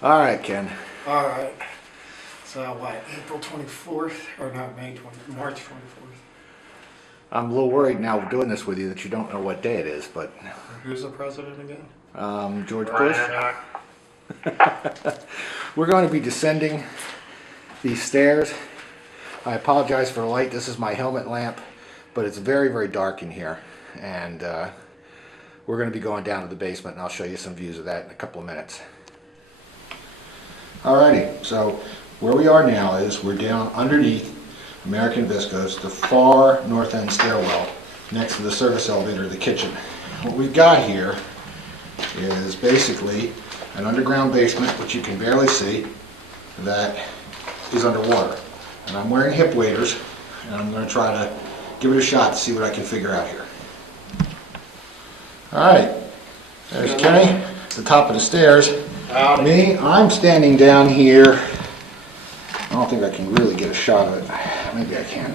All right, Ken. All right. So what, April 24th, or not May 20th, March 24th. I'm a little worried now doing this with you that you don't know what day it is, but Who's the president again? George Bush. We're going to be descending these stairs. I apologize for the light. This is my helmet lamp, but it's very, very dark in here. And we're going to be going down to the basement, and I'll show you some views of that in a couple of minutes. Alrighty, so where we are now is we're down underneath American Viscose, the far north end stairwell, next to the service elevator of the kitchen. What we've got here is basically an underground basement, which you can barely see, that is underwater. And I'm wearing hip waders, and I'm going to try to give it a shot to see what I can figure out here. Alright, there's Kenny at the top of the stairs. Me, I'm standing down here. I don't think I can really get a shot of it. Maybe I can.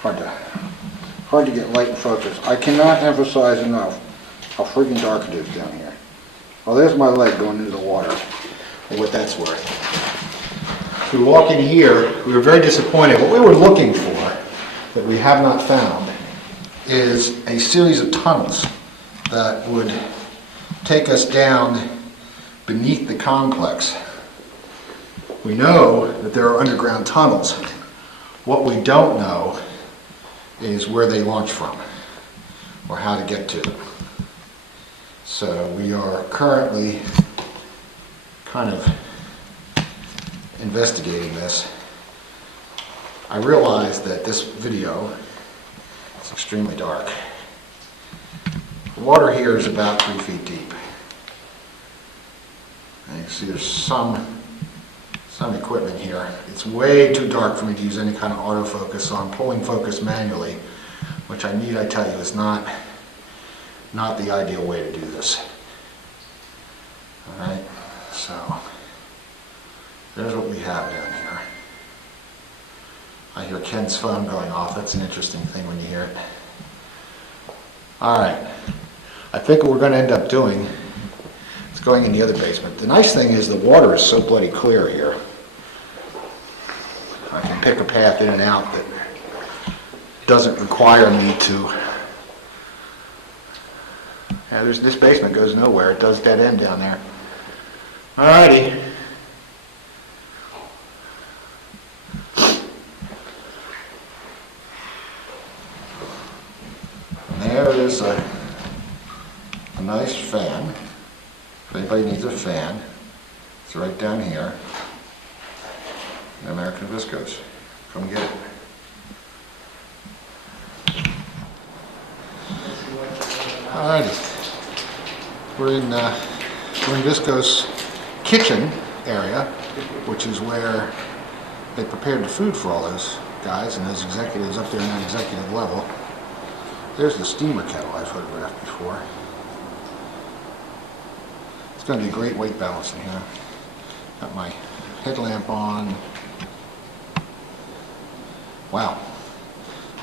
Hard to get light and focus. I cannot emphasize enough how freaking dark it is down here. Oh, there's my leg going into the water, for what that's worth. So we walk in here, we were very disappointed. What we were looking for, that we have not found, is a series of tunnels that would take us down beneath the complex. We know that there are underground tunnels. What we don't know is where they launch from or how to get to them. So we are currently kind of investigating this. I realize that this video is extremely dark. The water here is about 3 feet deep. And you can see there's some equipment here. It's way too dark for me to use any kind of autofocus, so I'm pulling focus manually, which I tell you, is not the ideal way to do this. Alright, so there's what we have down here. I hear Ken's phone going off. That's an interesting thing when you hear it. Alright, I think what we're going to end up doing is going in the other basement. The nice thing is the water is so bloody clear here. I can pick a path in and out that doesn't require me to... Yeah, this basement goes nowhere. It does dead end down there. Alrighty. And there is a nice fan. If anybody needs a fan, it's right down here. American Viscose. Come get it. Alrighty. We're in Viscose kitchen area, which is where they prepared the food for all those guys and those executives up there in that executive level. There's the steamer kettle I photographed before. It's going to be a great weight balance in here. Got my headlamp on. Wow.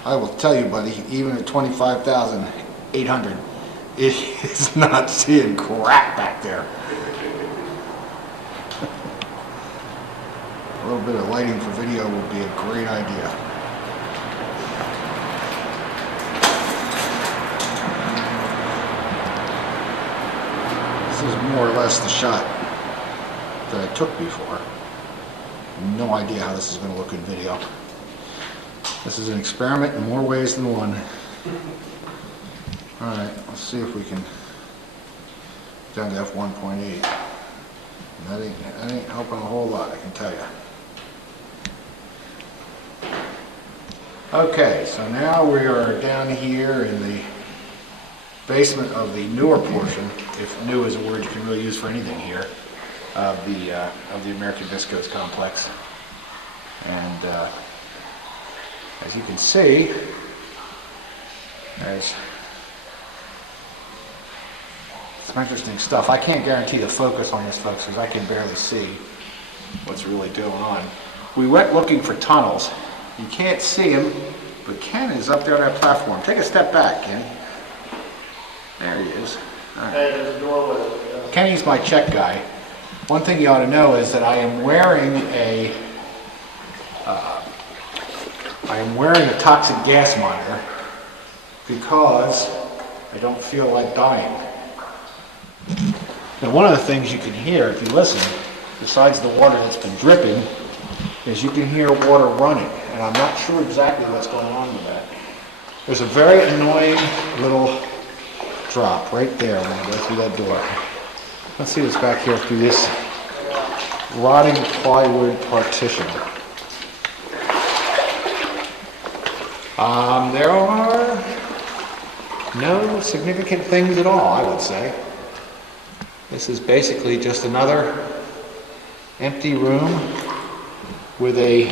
I will tell you, buddy, even at 25,800, it is not seeing crap back there. A little bit of lighting for video would be a great idea. This is more or less the shot that I took before. No idea how this is going to look in video. This is an experiment in more ways than one. Alright, let's see if we can down to f1.8. That ain't helping a whole lot, I can tell you. Okay, so now we are down here in the basement of the newer portion, if new is a word you can really use for anything here, of the American Viscose complex. And as you can see, there's some interesting stuff. I can't guarantee the focus on this, folks, because I can barely see what's really going on. We went looking for tunnels. You can't see him, but Ken is up there on that platform. Take a step back, Ken. There he is. All right. Hey, there's a doorway. Kenny's my check guy. One thing you ought to know is that I am wearing a toxic gas monitor because I don't feel like dying. Now, one of the things you can hear if you listen, besides the water that's been dripping, is you can hear water running, and I'm not sure exactly what's going on with that. There's a very annoying little drop right there when you go through that door. Let's see what's back here through this rotting plywood partition. There are no significant things at all, I would say. This is basically just another empty room with a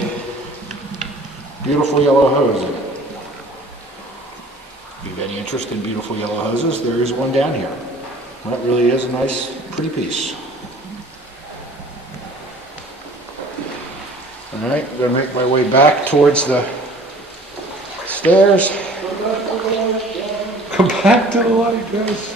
beautiful yellow hose in it. If you have any interest in beautiful yellow hoses, there is one down here. That really is a nice, pretty piece. Alright, I'm going to make my way back towards the stairs. Come back to the light, guys.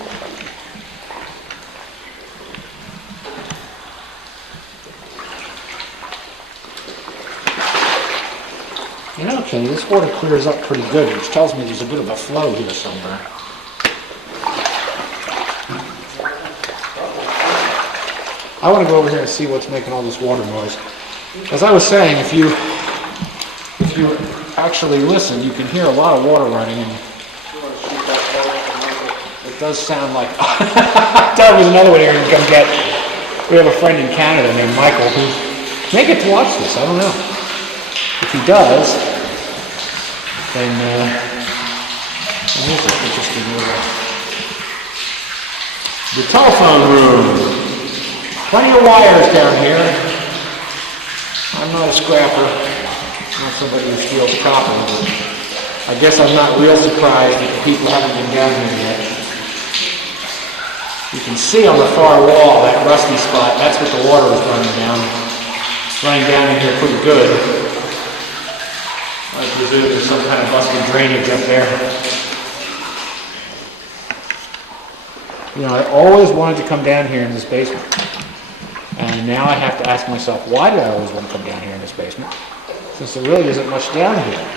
You know, Kenny, this water clears up pretty good, which tells me there's a bit of a flow here somewhere. I want to go over here and see what's making all this water noise. As I was saying, if you actually listen, you can hear a lot of water running, and it does sound like... There's another one here you can come get. We have a friend in Canada named Michael who may get to watch this, I don't know. If he does, then here's an interesting little... The telephone room. Plenty of wires down here. I'm not a scrapper. I'm not somebody who steals property, but I guess I'm not real surprised that the people haven't been down here yet. You can see on the far wall, that rusty spot, that's what the water was running down. It's running down in here pretty good. I presume there's some kind of busted drainage up there. You know, I always wanted to come down here in this basement. And now I have to ask myself, why did I always want to come down here in this basement? Since there really isn't much down here.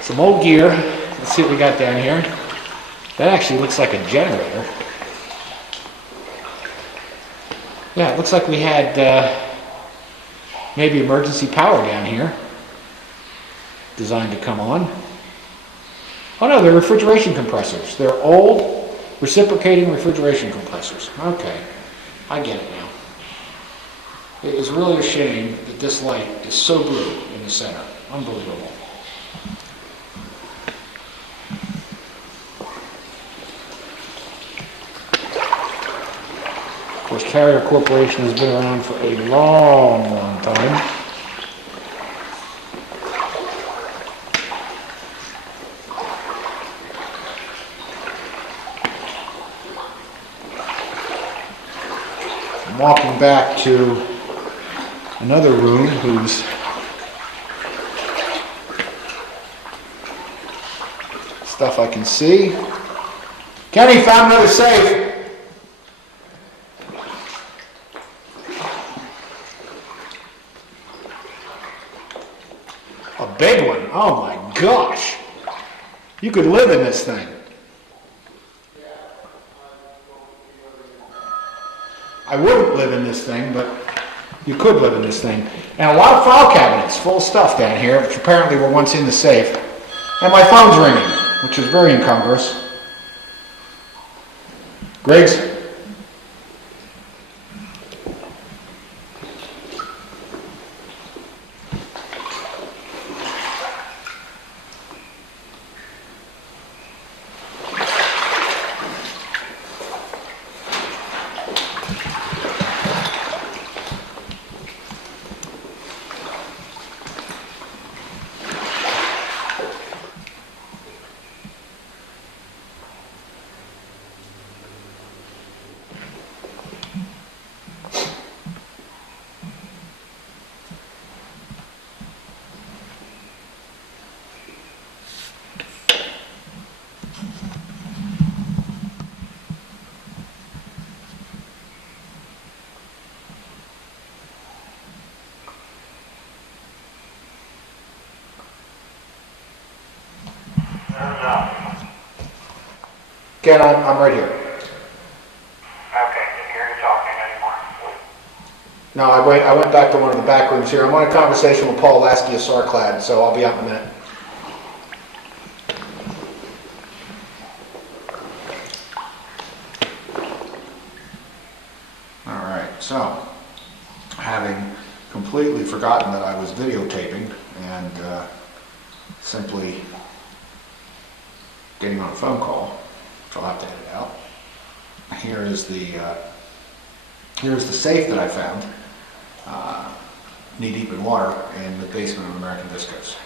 Some old gear. Let's see what we got down here. That actually looks like a generator. Yeah, it looks like we had maybe emergency power down here. Designed to come on. Oh no, they're refrigeration compressors. They're old reciprocating refrigeration compressors. Okay, I get it now. It is really a shame that this light is so blue in the center. Unbelievable. Of course, Carrier Corporation has been around for a long, long time. I'm walking back to another room whose stuff I can see. Kenny found another safe. A big one. Oh my gosh. You could live in this thing. I wouldn't live in this thing, but you could live in this thing. And a lot of file cabinets full of stuff down here, which apparently were once in the safe. And my phone's ringing, which is very incongruous. Griggs? Ken, I'm right here. Okay, didn't hear you talking anymore. No, I went back to one of the back rooms here. I'm on a conversation with Paul Lasky of Sarclad, so I'll be out in a minute. All right, so having completely forgotten that I was videotaping and simply getting on a phone call, which I'll have to edit out. Here is the safe that I found, knee deep in water in the basement of American Viscose.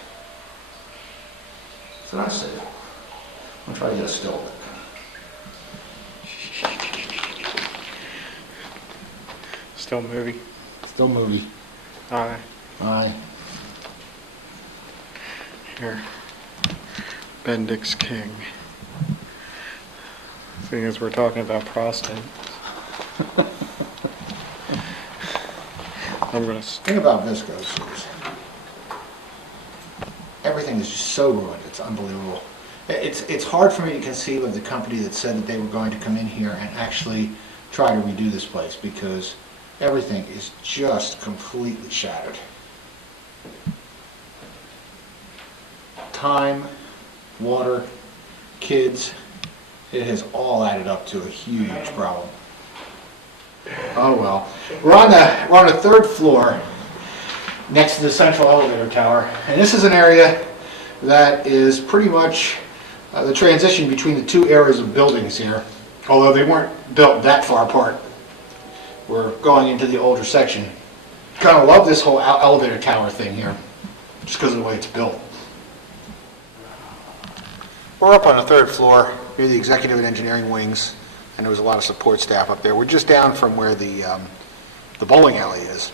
It's a nice safe. I'm gonna try to get a still of it. Still movie. Still movie. Alright, Aye. here. Bendix King. Seeing as we're talking about prostate. I'm gonna. The thing about Viscose is everything is just so ruined. It's unbelievable. It's hard for me to conceive of the company that said that they were going to come in here and actually try to redo this place, because everything is just completely shattered. Time, water, kids, it has all added up to a huge problem. Oh well. We're on the third floor next to the central elevator tower, and this is an area that is pretty much the transition between the two areas of buildings here, although they weren't built that far apart. We're going into the older section. Kind of love this whole elevator tower thing here, just because of the way it's built. We're up on the third floor near the executive and engineering wings, and there was a lot of support staff up there. We're just down from where the bowling alley is,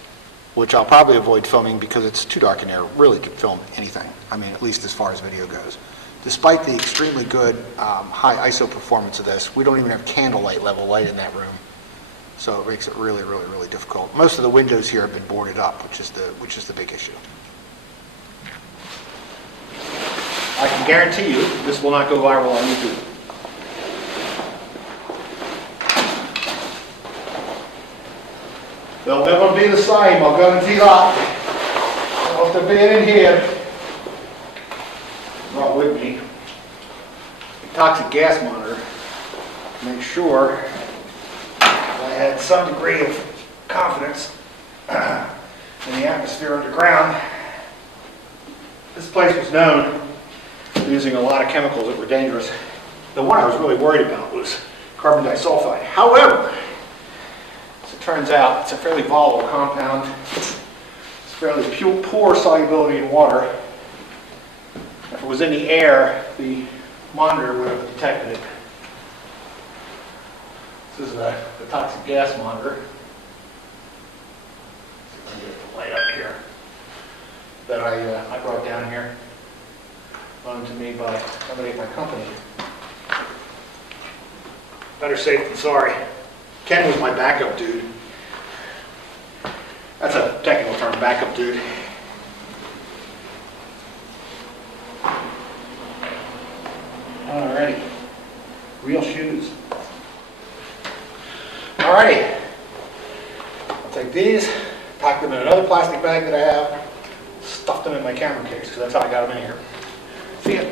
which I'll probably avoid filming because it's too dark in there really to film anything. I mean, at least as far as video goes. Despite the extremely good high ISO performance of this, we don't even have candlelight level light in that room. So it makes it really, really, really difficult. Most of the windows here have been boarded up, which is the big issue. I can guarantee you this will not go viral on YouTube. They'll never be the same, I'll guarantee that. After being in here, not with me, toxic gas monitor, make sure I had some degree of confidence in the atmosphere underground. This place was known for using a lot of chemicals that were dangerous. The one I was really worried about was carbon disulfide. However, as it turns out, it's a fairly volatile compound. It's fairly poor solubility in water. If it was in the air, the monitor would have detected it. This is the toxic gas monitor. See if I can get the light up here. That I brought down here. Loaned to me by somebody at my company. Better safe than sorry. Ken was my backup dude. That's a technical term, backup dude. Alrighty. Real shoes. Alrighty. I'll take these, pack them in another plastic bag that I have, stuff them in my camera case, because that's how I got them in here. See ya.